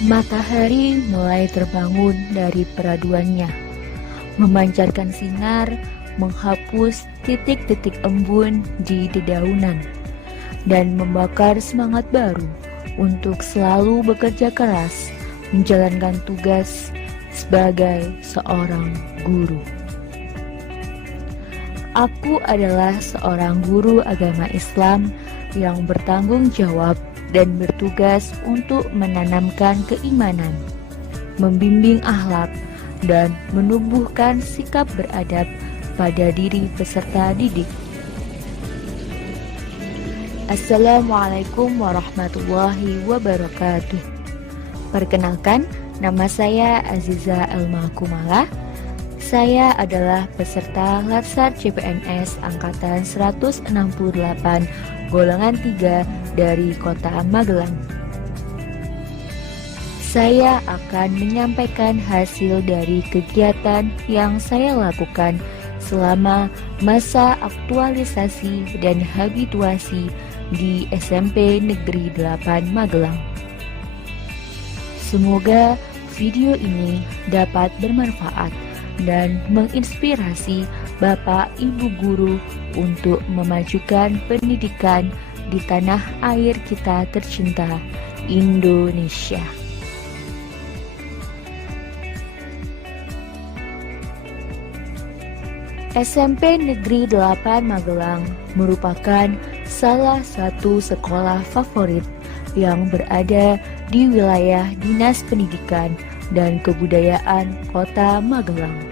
Matahari mulai terbangun dari peraduannya, memancarkan sinar, menghapus titik-titik embun di dedaunan, dan membakar semangat baru untuk selalu bekerja keras menjalankan tugas sebagai seorang guru. Aku adalah seorang guru agama Islam yang bertanggung jawab dan bertugas untuk menanamkan keimanan, membimbing akhlak, dan menumbuhkan sikap beradab pada diri peserta didik. Assalamualaikum warahmatullahi wabarakatuh. Perkenalkan, nama saya Aziza Elma Kumala. Saya adalah peserta Latsar CPNS Angkatan 168 Golongan 3 dari Kota Magelang. Saya akan menyampaikan hasil dari kegiatan yang saya lakukan selama masa aktualisasi dan habituasi di SMP Negeri 8 Magelang. Semoga video ini dapat bermanfaat dan menginspirasi Bapak Ibu guru untuk memajukan pendidikan di tanah air kita tercinta, Indonesia. SMP Negeri 8 Magelang merupakan salah satu sekolah favorit yang berada di wilayah Dinas Pendidikan dan Kebudayaan Kota Magelang.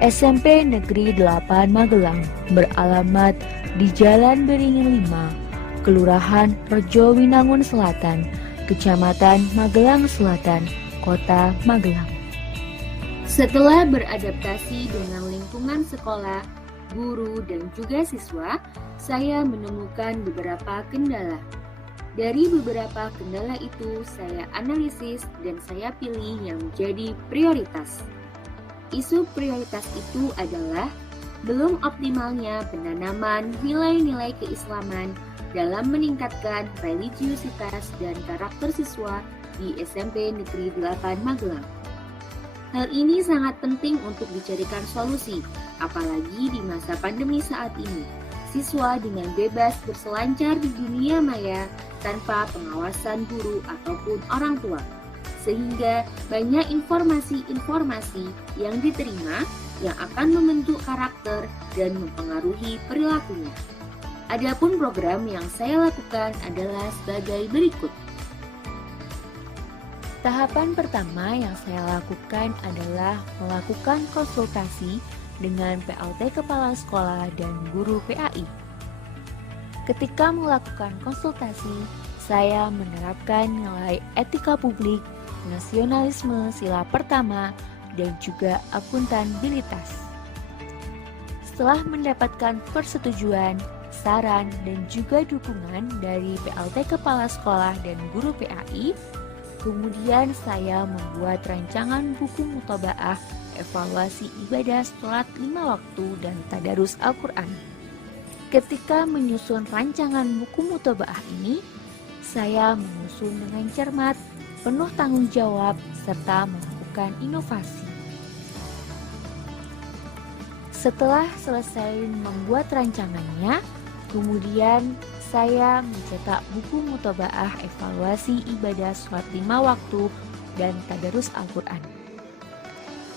SMP Negeri 8 Magelang beralamat di Jalan Beringin 5, Kelurahan Rejo Winangun Selatan, Kecamatan Magelang Selatan, Kota Magelang. Setelah beradaptasi dengan lingkungan sekolah, guru, dan juga siswa, saya menemukan beberapa kendala. Dari beberapa kendala itu, saya analisis dan saya pilih yang menjadi prioritas. Isu prioritas itu adalah belum optimalnya penanaman nilai-nilai keislaman dalam meningkatkan religiusitas dan karakter siswa di SMP Negeri 8 Magelang. Hal ini sangat penting untuk dicarikan solusi, apalagi di masa pandemi saat ini. Siswa dengan bebas berselancar di dunia maya tanpa pengawasan guru ataupun orang tua, sehingga banyak informasi-informasi yang diterima yang akan membentuk karakter dan mempengaruhi perilakunya. Adapun program yang saya lakukan adalah sebagai berikut. Tahapan pertama yang saya lakukan adalah melakukan konsultasi dengan PLT Kepala Sekolah dan Guru PAI. Ketika melakukan konsultasi, saya menerapkan nilai etika publik, nasionalisme sila pertama, dan juga akuntabilitas. Setelah mendapatkan persetujuan, saran, dan juga dukungan dari PLT Kepala Sekolah dan Guru PAI, kemudian saya membuat rancangan buku mutoba'ah, evaluasi ibadah sholat 5 waktu, dan tadarus Al-Quran. Ketika menyusun rancangan buku mutoba'ah ini, saya menyusun dengan cermat, penuh tanggung jawab, serta melakukan inovasi. Setelah selesai membuat rancangannya, kemudian saya mencetak buku mutoba'ah evaluasi ibadah sholat 5 waktu dan tadarus Al-Quran.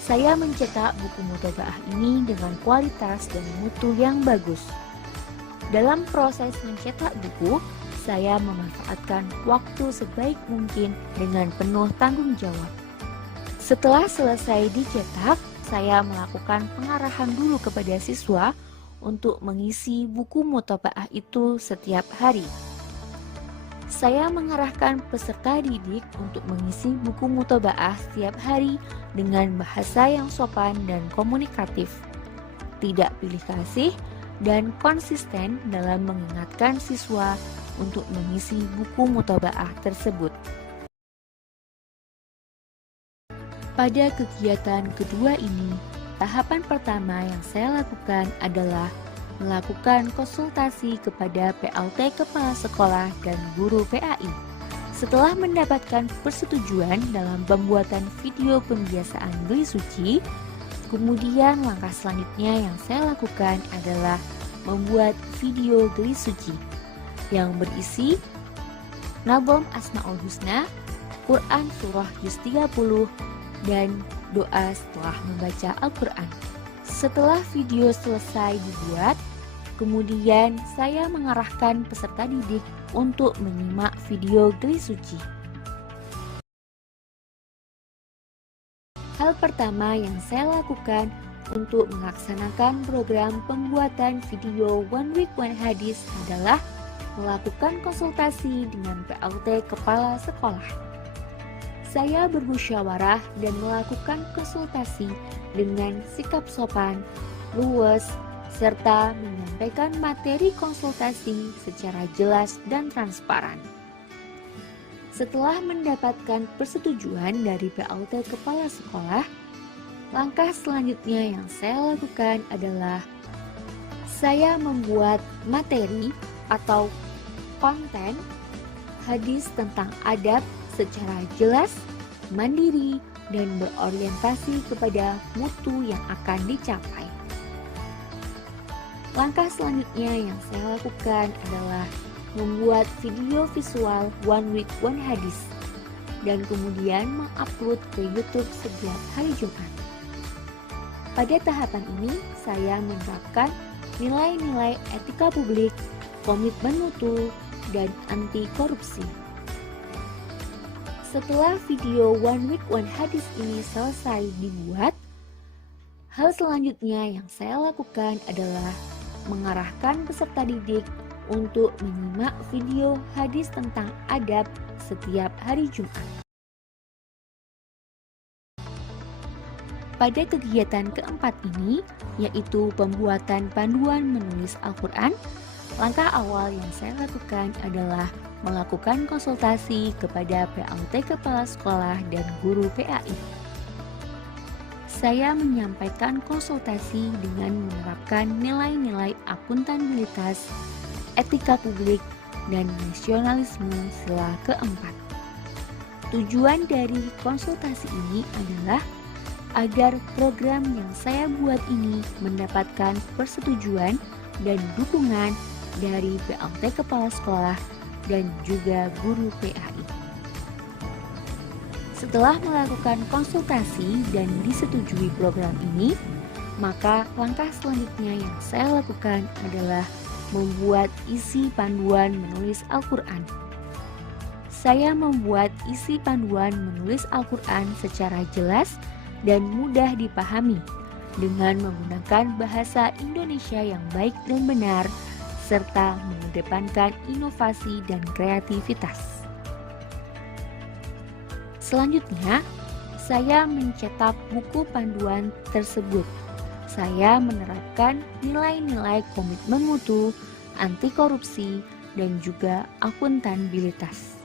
Saya mencetak buku mutoba'ah ini dengan kualitas dan mutu yang bagus. Dalam proses mencetak buku, saya memanfaatkan waktu sebaik mungkin dengan penuh tanggung jawab. Setelah selesai dicetak, saya melakukan pengarahan dulu kepada siswa untuk mengisi buku mutoba'ah itu setiap hari. Saya mengarahkan peserta didik untuk mengisi buku mutoba'ah setiap hari dengan bahasa yang sopan dan komunikatif, tidak pilih kasih, dan konsisten dalam mengingatkan siswa untuk mengisi buku mutoba'ah tersebut. Pada kegiatan kedua ini, tahapan pertama yang saya lakukan adalah melakukan konsultasi kepada PLT Kepala Sekolah dan Guru PAI. Setelah mendapatkan persetujuan dalam pembuatan video pembiasaan geli suci, kemudian langkah selanjutnya yang saya lakukan adalah membuat video geli suci yang berisi Nazom Asmaul Husna, Quran Surah Juz 30, dan doa setelah membaca Al-Quran. Setelah video selesai dibuat, kemudian saya mengarahkan peserta didik untuk menyimak video geli suci. Hal pertama yang saya lakukan untuk melaksanakan program pembuatan video One Week One Hadis adalah melakukan konsultasi dengan PLT Kepala Sekolah. Saya bermusyawarah dan melakukan konsultasi dengan sikap sopan, luwes, serta menyampaikan materi konsultasi secara jelas dan transparan. Setelah mendapatkan persetujuan dari PLT Kepala Sekolah, langkah selanjutnya yang saya lakukan adalah saya membuat materi atau konten hadis tentang adab secara jelas, mandiri, dan berorientasi kepada mutu yang akan dicapai. Langkah selanjutnya yang saya lakukan adalah membuat video visual One Week One Hadis dan kemudian mengupload ke YouTube setiap hari Jumat. Pada tahapan ini, saya menerapkan nilai-nilai etika publik, komitmen mutu, dan anti korupsi. Setelah video One Week One Hadis ini selesai dibuat, hal selanjutnya yang saya lakukan adalah mengarahkan peserta didik untuk menyimak video hadis tentang adab setiap hari Jumat. Pada kegiatan keempat ini, yaitu pembuatan panduan menulis Al-Quran, langkah awal yang saya lakukan adalah melakukan konsultasi kepada PLT Kepala Sekolah dan guru PAI. Saya menyampaikan konsultasi dengan menerapkan nilai-nilai akuntabilitas, etika publik, dan nasionalisme sila keempat. Tujuan dari konsultasi ini adalah agar program yang saya buat ini mendapatkan persetujuan dan dukungan dari PLT Kepala Sekolah dan juga guru PAI. Setelah melakukan konsultasi dan disetujui program ini, maka langkah selanjutnya yang saya lakukan adalah membuat isi panduan menulis Al-Quran. Saya membuat isi panduan menulis Al-Quran secara jelas dan mudah dipahami dengan menggunakan bahasa Indonesia yang baik dan benar, serta mengedepankan inovasi dan kreativitas. Selanjutnya, saya mencetak buku panduan tersebut. Saya menerapkan nilai-nilai komitmen mutu, anti korupsi, dan juga akuntabilitas.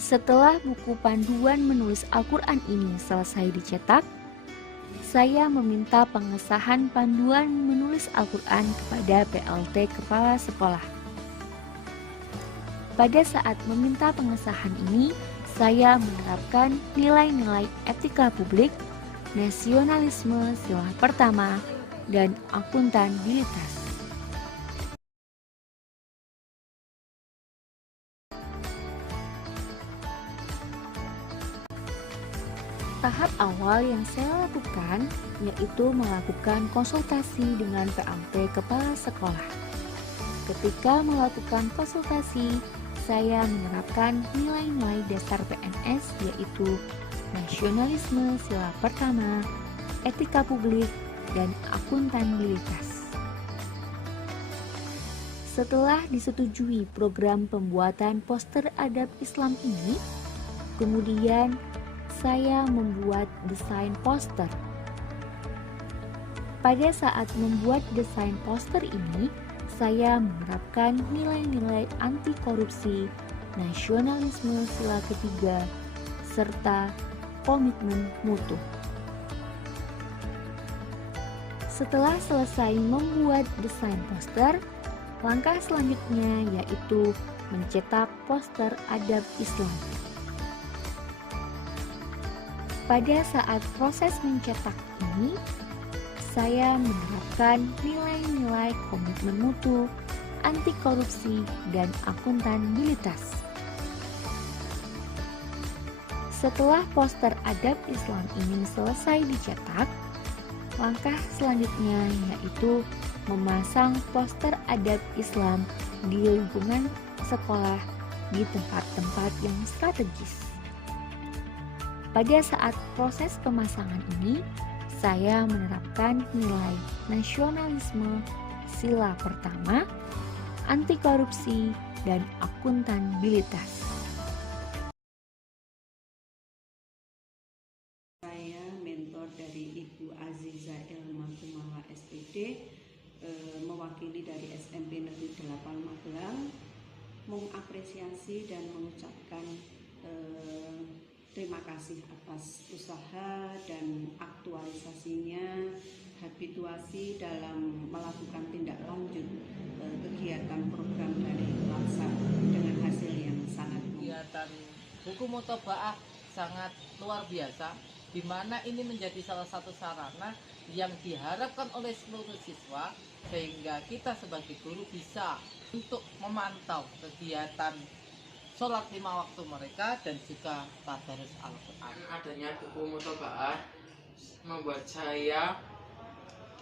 Setelah buku panduan menulis Al-Quran ini selesai dicetak, saya meminta pengesahan panduan menulis Al-Quran kepada PLT Kepala Sekolah. Pada saat meminta pengesahan ini, saya menerapkan nilai-nilai etika publik, nasionalisme sila pertama, dan akuntabilitas. Tahap awal yang saya lakukan yaitu melakukan konsultasi dengan PLT Kepala Sekolah. Ketika melakukan konsultasi, saya menerapkan nilai-nilai dasar PNS yaitu nasionalisme sila pertama, etika publik, dan akuntabilitas. Setelah disetujui program pembuatan poster adab Islam ini, kemudian saya membuat desain poster. Pada saat membuat desain poster ini, saya menerapkan nilai-nilai anti korupsi, nasionalisme sila ketiga, serta komitmen mutu. Setelah selesai membuat desain poster, Langkah selanjutnya yaitu mencetak poster adab Islam. Pada saat proses mencetak ini, saya menerapkan nilai-nilai komitmen mutu, anti korupsi, dan akuntabilitas. Setelah poster adab Islam ini selesai dicetak, langkah selanjutnya yaitu memasang poster adab Islam di lingkungan sekolah di tempat-tempat yang strategis. Pada saat proses pemasangan ini, saya menerapkan nilai nasionalisme, sila pertama, anti korupsi, dan akuntabilitas. Saya mentor dari Ibu Aziza Elmakumala SPD, mewakili dari SMP Negeri 8 Magelang, mengapresiasi dan mengucapkan terima kasih atas usaha dan aktualisasinya, habituasi dalam melakukan tindak lanjut kegiatan program dari LAKSA dengan hasil yang sangat kegiatan buku mutobaah sangat luar biasa, di mana ini menjadi salah satu sarana yang diharapkan oleh seluruh siswa, sehingga kita sebagai guru bisa untuk memantau kegiatan sholat 5 waktu mereka dan juga tadarus Al-Quran. Adanya buku mutobaah membuat saya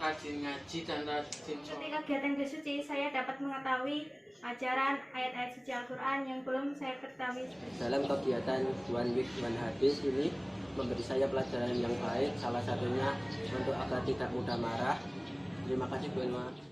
rajin ngaji dan rajin sholat. Ketika kegiatan bersuci, saya dapat mengetahui ajaran ayat-ayat suci Al-Quran yang belum saya ketahui. Dalam kegiatan One Week One Hadis ini memberi saya pelajaran yang baik, salah satunya untuk agar tidak mudah marah. Terima kasih Bu Elma.